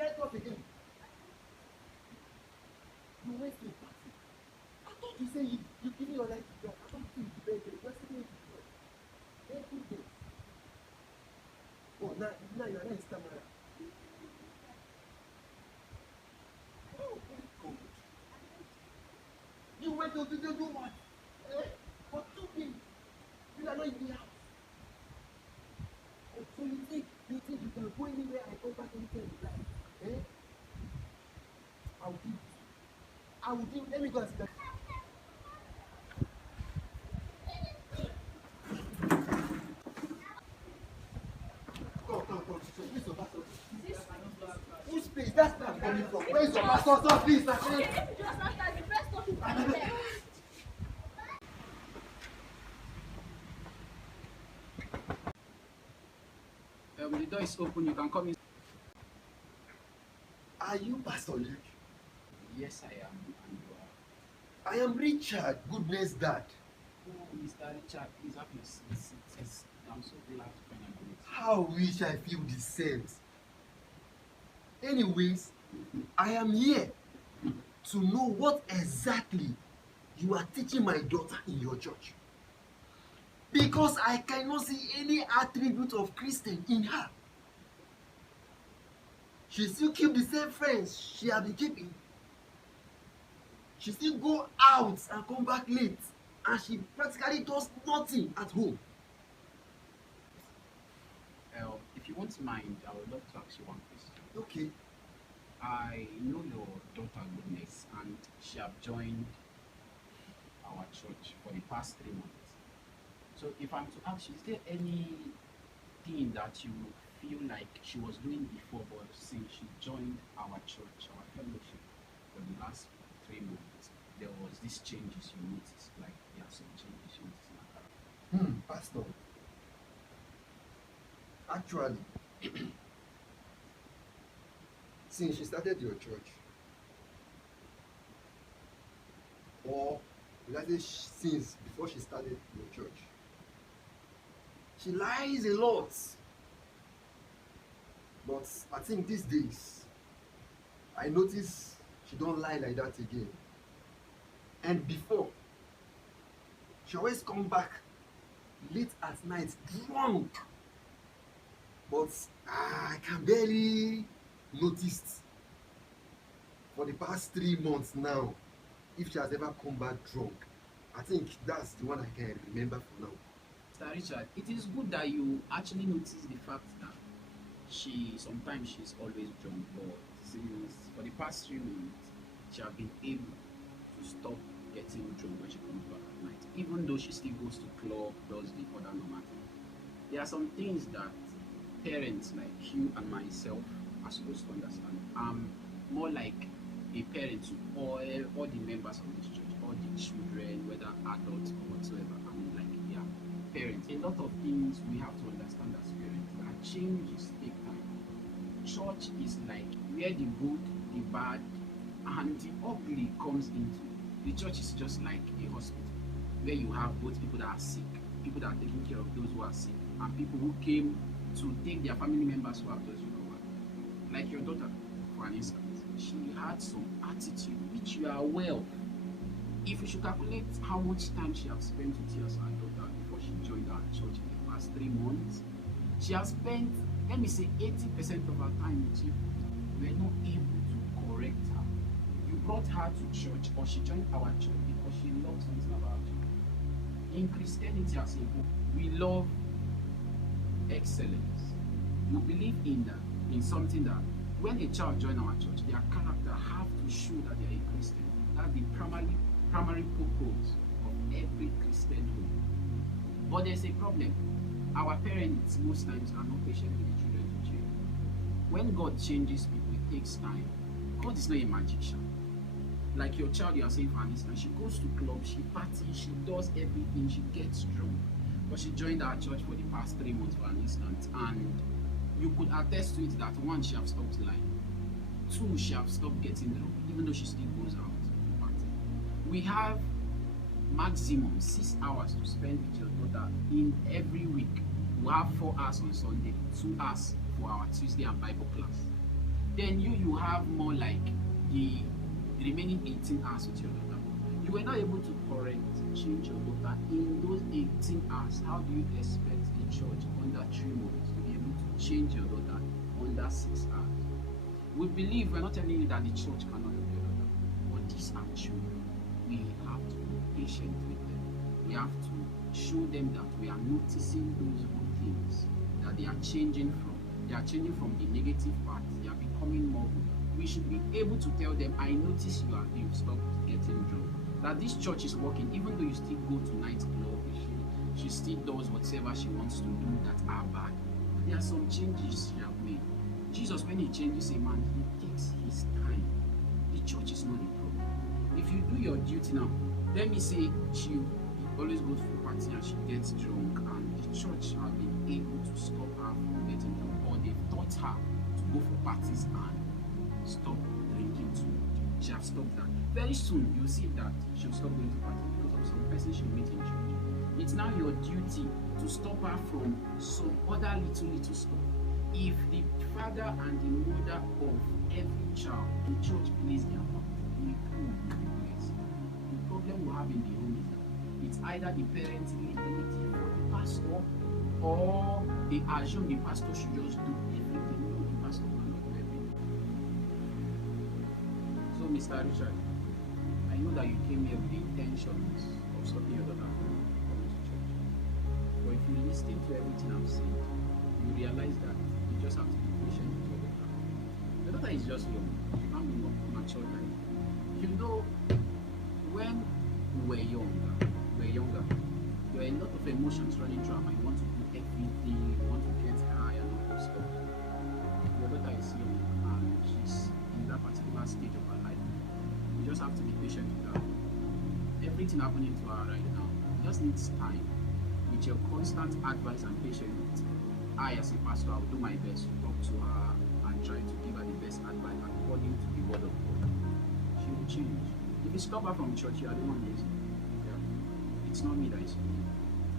can't talk again. You went to a party. I thought you said you give me your life to God. I thought you did the birthday. You're sitting to God. Every day. Oh, now you're not stammerer. Oh my God. You went to do what? For 2 days. You are not in the house. Oh, so you think you can go anywhere and come back anytime you like? I will give you. I will give. Let me go and sit down. Come. Where's your pastor? Which place? That's where I'm coming from. Where's your pastor? So please, I say. The door is open. You can come in. Are you Pastor Luke? Yes, I am. And you are. I am Richard, goodness dad. Oh, Mr. Richard, please have your seat. I'm so glad to finally meet you. How wish I feel the same. Anyways, I am here to know what exactly you are teaching my daughter in your church. Because I cannot see any attribute of Christian in her. She still keep the same friends she has been keeping. She still go out and come back late. And she practically does nothing at home. If you won't mind, I would love to ask you one question. Okay. I know your daughter Goodness, and she have joined our church for the past 3 months. So if I'm to ask you, is there anything that you feel like she was doing before, but since she joined our church, our fellowship, for the last 3 months, there was these changes you noticed, like there are some changes you noticed in her character? Pastor. Actually, since she started your church, or let's say since before she started your church, she lies a lot. But I think these days, I notice she don't lie like that again. And before, she always come back late at night, drunk. But I can barely notice for the past 3 months now if she has ever come back drunk. I think that's the one I can remember for now. Mr. Richard, it is good that you actually notice the fact that sometimes she's always drunk, but since for the past 3 months, she has been able to stop getting drunk when she comes back at night. Even though she still goes to club, does the other normal thing. There are some things that parents like you and myself are supposed to understand. I'm more like a parent to all the members of this church, all the children, whether adults or whatsoever. I'm like their parents. A lot of things we have to understand as parents. That changes take time. Church is like where the good, the bad, and the ugly comes into. The church is just like a hospital where you have both people that are sick, people that are taking care of those who are sick, and people who came to take their family members who have just recovered. Like your daughter, for an instance, she had some attitude which you are aware of. If you should calculate how much time she has spent with you as her daughter before she joined our church in the past 3 months, she has spent, let me say, 80% of her time with you. We were not able to correct her. You brought her to church, or she joined our church because she loved something about you. In Christianity as a whole, we love excellence. We believe in something that when a child joins our church, their character have to show that they are a Christian. That's the primary purpose of every Christian home. But there's a problem. Our parents most times are not patient with the children to change. When God changes people, it takes time. God is not a magician. Like your child, you are saying for instance, she goes to clubs, she parties, she does everything, she gets drunk. But she joined our church for the past 3 months for an instance, and you could attest to it that 1, she have stopped lying. 2, she have stopped getting drunk, even though she still goes out to party. We have maximum 6 hours to spend with your daughter in every week. We have 4 hours on Sunday, 2 hours for our Tuesday and Bible class. Then you have more like the remaining 18 hours with your daughter. You were not able to correct, change your daughter in those 18 hours. How do you expect a church under 3 months to be able to change your daughter under 6 hours? We believe, we're not telling you that the church cannot help your daughter, but these are children. We have to be patient with them. We have to show them that we are noticing those good things that they are changing from. They are changing from the negative part. They are becoming more good. We should be able to tell them, I notice you've stopped getting drunk. That this church is working, even though you still go to nightclub, she still does whatever she wants to do that are bad. But there are some changes she have made. Jesus, when he changes a man, he takes his time. The church is not the problem. If you do your duty now, let me say she always goes for party and she gets drunk, and the church have been able to stop her from getting drunk, or they've taught her to go for parties and stop drinking too much. She has stopped that. Very soon you'll see that she'll stop going to parties because of some person she'll meet in church. It's now your duty to stop her from some other little stuff. If the father and the mother of every child in church plays their part, the home will be blessed. The problem we have in the home is that it's either the parenting ability for the pastor, or they assume the pastor should just do everything. No, the pastor cannot do everything. So, Mr. Richard, I know that you came here with the intentions of stopping your daughter from coming to church. But if you listen to everything I've said, you realize that you just have to be patient with your daughter. Your daughter is just young. She can't be more mature than you. You know, when we were younger, there were a lot of emotions running through our mind. You want to do everything, you want to get high and all that stuff. Your daughter is young and she's in that particular stage of her life. You just have to be patient with her. Everything happening to her right now, it just needs time. With your constant advice and patience, I as a pastor, I will do my best to talk to her and try to give her the best advice according to the word of God. She will change. If you stop her from church, you are the one reason. Yeah? It's not me that is speaking.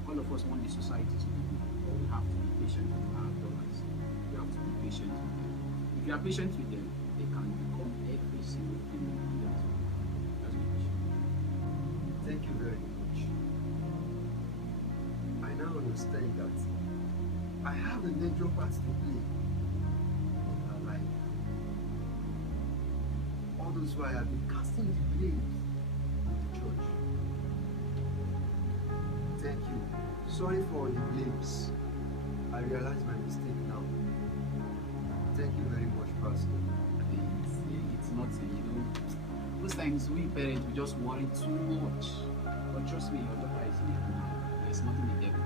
All of us want the society to be good, but we have to be patient with our daughters. We have to be patient with them. If you are patient with them, they can become every single thing you need them to be. That's my question. Thank you very much. I now understand that I have a major part to play in her life. All those who I have been casting the blame on the church. Thank you. Sorry for the blames. I realize my mistake now. Thank you very much, Pastor. It's not, most times we parents, we just worry too much. But trust me, your daughter is here now. There's nothing the devil